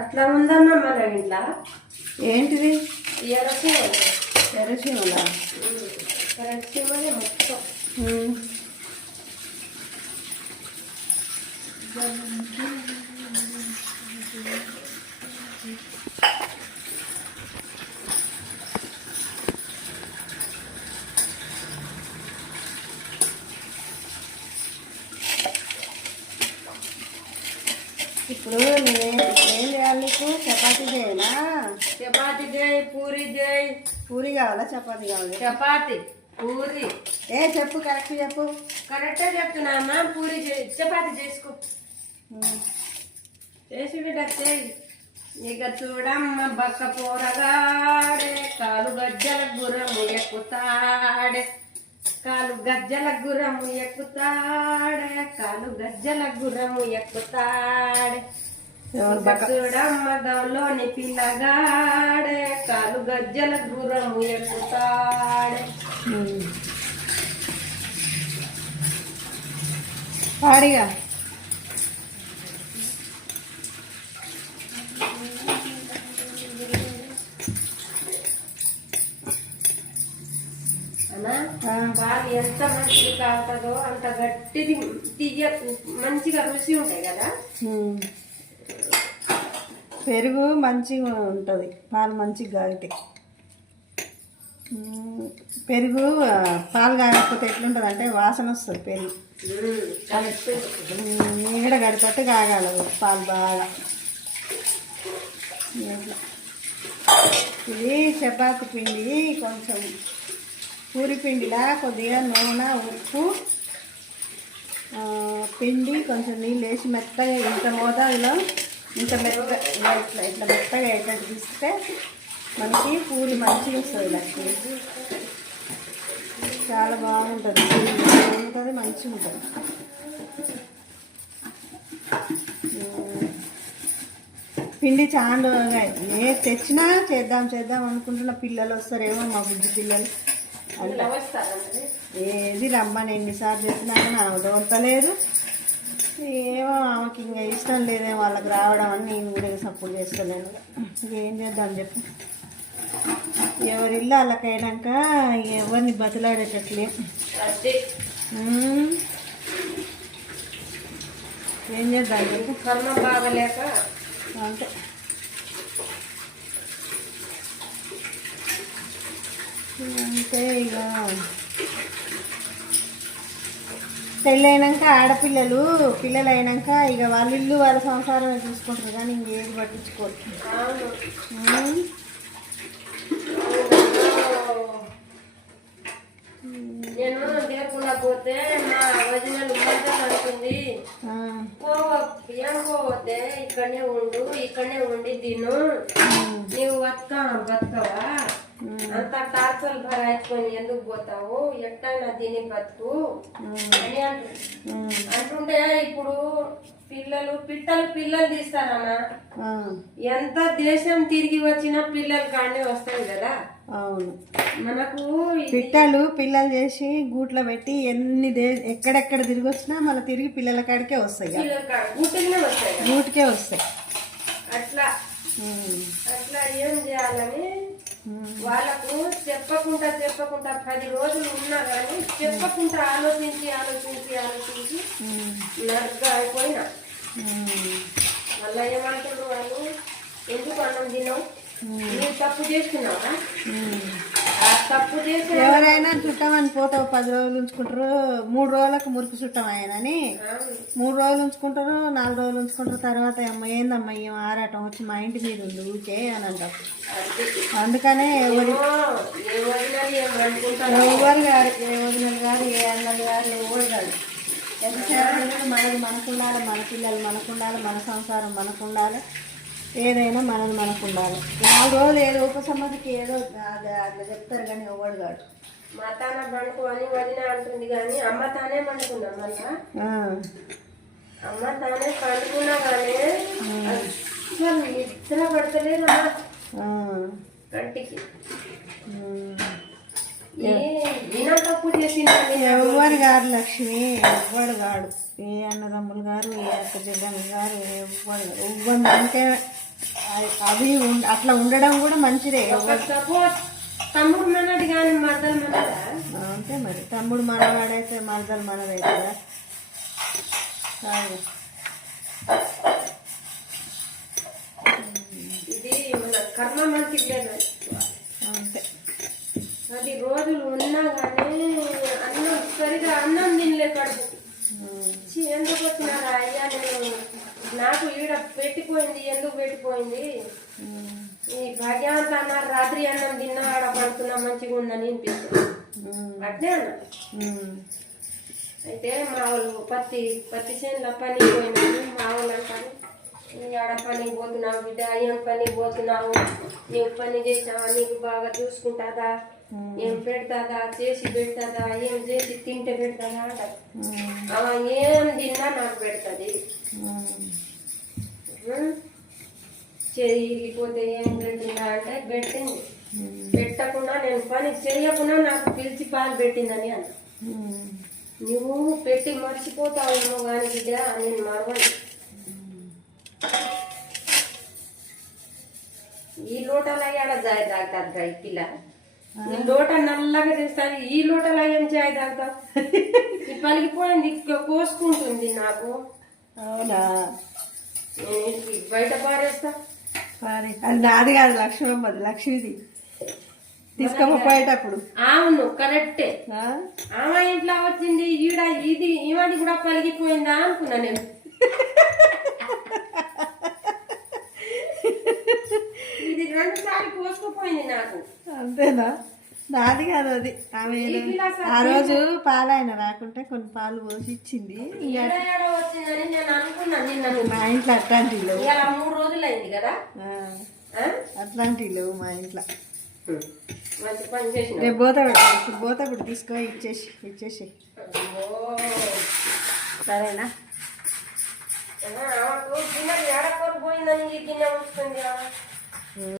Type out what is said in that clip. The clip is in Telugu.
అట్లా ఉందమ్మా మన ఇంట్లో. ఏంటిది? ఎర్రసీమల. ఎర్రసీమల. ఎర్రసీమలే మొత్తం. ఇప్పుడు ఏం చేయాలి నీకు? చపాతీ చేయనా? చపాతీ చేయి, పూరి చేయి. పూరి కావాలా చపాతీ కావాలి? చపాతీ పూరి. చెప్పు, కరెక్ట్ చెప్పు. కరెక్టే చెప్తున్నా అమ్మా. పూరి చేయి, చపాతీ చేసుకో. చేసి బిడ్డ చేయి. ఇక చూడమ్మ బక్క పోరగాడే, కాలు గజ్జల గుర్రము ఎక్కుతాడే, కాలు గజ్జల గుర్రము ఎక్కుతాడే, కాలు గజ్జల గుర్రము ఎక్కుతాడే. చూడమ్మ గౌలోని పిల్లగాడే, కాలు గజ్జల గుర్రము ఎక్కుతాడే. పాడిగా పాలు ఎంత మంచిది కావుతుందో అంత గట్టిది తీయ మంచిగా రుచి ఉంటాయి కదా. పెరుగు మంచిగా ఉంటుంది, పాలు మంచిగా కాగితే. పెరుగు పాలు కాకపోతే ఎట్లుంటుంది అంటే వాసన వస్తుంది. పెరుగు నీడ గడిపట్టు కాగాలి పాలు బాగా. ఇది చపాతి పిండి, కొంచెం పూరి పిండిలా కొద్దిగా నూనె, ఉప్పు, పిండి, కొంచెం నీళ్ళు వేసి మెత్తగా ఇంత మోతాదులో ఇంత మెత్తగా ఇట్లా మెత్తగా అయ్యేటట్టు తీస్తే మనకి పూరి మంచిగా వస్తుంది. లక్ష్మి చాలా బాగుంటుంది, బాగుంటుంది, మంచిగా ఉంటుంది. పిండి చాలా తెచ్చినా చేద్దాం అనుకుంటున్న పిల్లలు వస్తారేమో, మా బుజ్జి పిల్లలు. ఏది రమ్మని ఎన్నిసార్లు చెప్పినా కానీ ఆమె దొరకలేదు. ఏమో ఆమెకి ఇంకా ఇష్టం లేదే వాళ్ళకి రావడం అని నేను కూడా సపోర్ట్ చేస్తలేను. ఏం చేద్దాం చెప్పు, ఎవరి ఇల్లు వాళ్ళకైనాక ఎవరిని బతిలాడేటట్లే. ఏం చేద్దాం చెప్పు, కర్మ బాగలేక అంతే. అంతే ఇక పెళ్ళైనాక ఆడపిల్లలు పిల్లలు అయినాక ఇక వాళ్ళ ఇల్లు వాళ్ళ సంసారం చూసుకుంటారు కానీ ఇంకేది పట్టించుకోరు. నేను లేకుండా పోతే మా ఒరిజినల్ అనుకుంది, ఏం పోతే ఇక్కడనే ఉండు, ఇక్కడనే ఉండి తిను, నీవు బతకవా, అంత టార్చర్ భరాయించుకొని ఎందుకు పోతావు, ఎట్టయినా తిని బతుకు అని అంటుంటే ఇప్పుడు పిల్లలు తీస్తారన్నా. ఎంత దేశం తిరిగి వచ్చినా పిల్లలు కాడనే వస్తాయి కదా. అవును, మనకు పిల్లలు చేసి గూట్లో పెట్టి ఎక్కడెక్కడ తిరిగి వచ్చినా మళ్ళీ తిరిగి పిల్లల కాడికే వస్తాయి, గూటికే వస్తాయి. అట్లా ఏం చేయాలని వాళ్ళకు చెప్పకుండా 10 రోజులు ఉన్నా కానీ చెప్పకుండా ఆలోచించి నర్గా అయిపోయినా. మళ్ళీ ఏమంటారు వాళ్ళు, ఎందుకు అన్నం తిన్నావు, నువ్వు తప్పు చేస్తున్నావా? తప్పు చేసి ఎవరైనా చుట్టమని పోతే 10 రోజులు ఉంచుకుంటారు, 3 రోజులకు మురికి చుట్టం ఆయనని 3 రోజులు ఉంచుకుంటారు, 4 రోజులు ఉంచుకుంటారు. తర్వాత ఏందమ్మా ఏం ఆరాటం వచ్చి మా ఇంటి మీద ఉంది ఊరికే అని అంటారు. అందుకనే ఎవరు గారు, ఏ వదిన గారు, ఏ అన్నలు గారు, ఎవరు కాదు, ఎంతసేపు మనకు ఉండాలి, మన పిల్లలు మనకు ఉండాలి, మన సంసారం మనకు ఉండాలి, ఏదైనా మనకు ఉండాలి. 4 రోజులు ఏదో ఉపసమ్మతికి ఏదో అట్లా చెప్తారు కానీ ఎవడు కాడు. మా తాన పండుకో అని వదిన అంటుంది కానీ అమ్మ తానే పండుకున్నా. మళ్ళా అమ్మ తానే పండుకున్నా కానీ అసలు నిద్ర పడతలేదమ్మా కంటికి. తప్పు చేసింది ఎవ్వరు గారు లక్ష్మి, ఎవ్వడు గాడు. ఏ అన్నదమ్ములు గారు, ఏ అక్క చెల్లెమ్మలు గారు, ఎవ్వరు అంటే అవి అట్లా ఉండడం కూడా మంచిదే. సపోజ్ తమ్ముడు మనది కానీ మరదలు మనదా? అంతే మరి, తమ్ముడు మనవాడైతే మరదలు మనదైతే కదా. ఇది మన కర్మ మంచిది లేదు అంతే. అది రోజులు ఉన్నా కానీ అన్నం సరిగా అన్నం తినలే కడుపు ఎందుకు వచ్చినారా అయ్యా, నేను నాకు ఈడ పెట్టిపోయింది, ఎందుకు పెట్టిపోయింది ఈ భాగ్యవంత అన్నారు, రాత్రి అన్నం తిన్నా ఆడ పడుతున్నా మంచిగా ఉందని అనిపిస్తుంది. అట్లే అన్న. అయితే మా వాళ్ళు పత్తి చేనుల పని పోయినారు. మా వాళ్ళు అంటారు, ఆడ పనికి పోతున్నావు బిడ్డ, ఏం పనికి పోతున్నావు, నువ్వు పని చేసావా, నీకు బాగా చూసుకుంటాదా, ఏం పెడతాదా, చేసి పెడతాదా, ఏం చేసి తింటే పెడతాదా అంటారు. అలా ఏం తిన్నా నాకు పెడతాది, చెయ్యిపోతే ఏం పెట్టిందా అంటే పెట్టింది, పెట్టకుండా నేను పని చెయ్యకుండా నాకు పిలిచి పాలు పెట్టిందని అన్న. నువ్వు పెట్టి మర్చిపోతావేమో కానీ బిడ్డ నేను మరవను. ఈ లోటలో ఆడ జాయ్ తాగుతారు గైకిలా, ఈ లోట నల్లగా చేస్తాను, ఈ లోటలో ఏం చాయ్ తాగుతావు, ఈ పలికిపోయింది కోసుకుంటుంది నాకు. అవునా, నేను బయట పారేస్తా. అది నాది కాదు, లక్ష్మమ్మది, లక్ష్మిది. తీసుకోపోయేటప్పుడు. అవును కరెక్టే, ఆమె ఇంట్లో వచ్చింది ఈడ, ఇది ఈమెది కూడా పలిగిపోయిందా అనుకున్నా నేను. ఇది 2 సార్లు కోసుకుపోయింది నాకు. అంతేనా? నాది కాదు అది. ఆమె ఆ రోజు పాలైన రాకుంటే కొన్ని పాలు పోసి ఇచ్చింది. వచ్చిందని నేను అనుకున్నాను నిన్న. మా ఇంట్లో అట్లాంటివి ఇలా 3 రోజులు అయింది కదా, అట్లాంటివి లేవు మా ఇంట్లో. మంచి పని చేసిన. రేపు పోతాప్పుడు తీసుకో ఇచ్చేసి. సరేనా? గిన్నె ఏడకొని పోయిందని ఈ గిన్నె ఉంచుతుంది.